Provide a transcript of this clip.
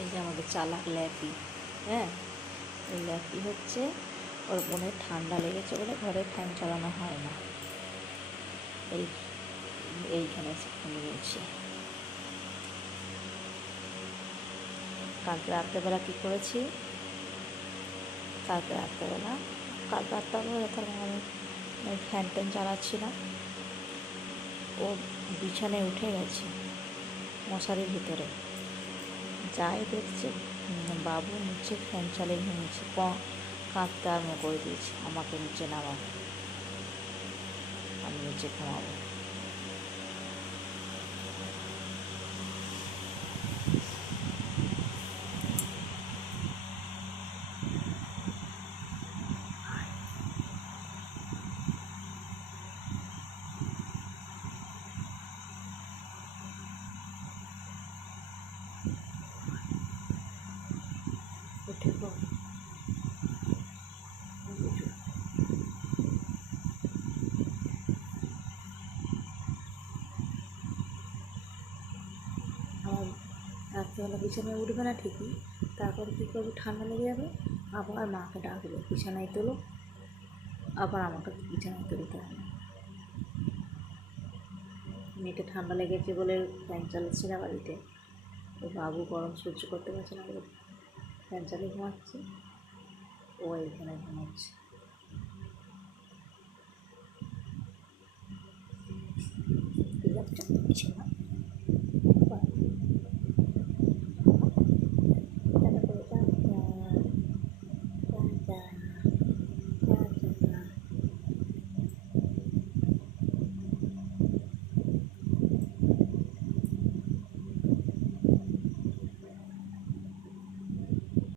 এই যে আমাদের চালাক ল্যাপি, হ্যাঁ, এই ল্যাপি হচ্ছে ওর বোনের ঠান্ডা লেগেছে বলে ঘরে ফ্যান চালানো হয় না, এইখানে ঘুমিয়েছে। কালকে রাত্রেবেলা কী করেছি, কালকে রাত্রেবেলা যখন আমি ফ্যান ট্যান চালাচ্ছিলাম, ও বিছানায় উঠে গেছে মশারির ভিতরে, যাই দেখছে বাবু নিচে ফ্যান চালিয়ে ঘুমিয়েছে, কাঁদতে আরম্ভ করে দিয়েছে, আমাকে নিচে নামাও, আমি নিচে ঘুমাবো। উঠে পড়। আমার রাত্রেবেলা বিছানায় উঠবে না ঠিকই, তারপরে কী করবে, ঠান্ডা লেগে যাবে, আবার মাকে ডাকবে বিছানায় তোলো, আবার আমাকে বিছানায় তুলতে হবে। মেয়েকে ঠান্ডা লেগেছে বলে ফ্যান চালাচ্ছে না বাড়িতে, ওই বাবু গরম সহ্য করতে পারছে না বলে ফ্যান চালিয়ে ঘুমাচ্ছে, ও এইখানে ঘুমাচ্ছে। ঠিক আছে, বিছানা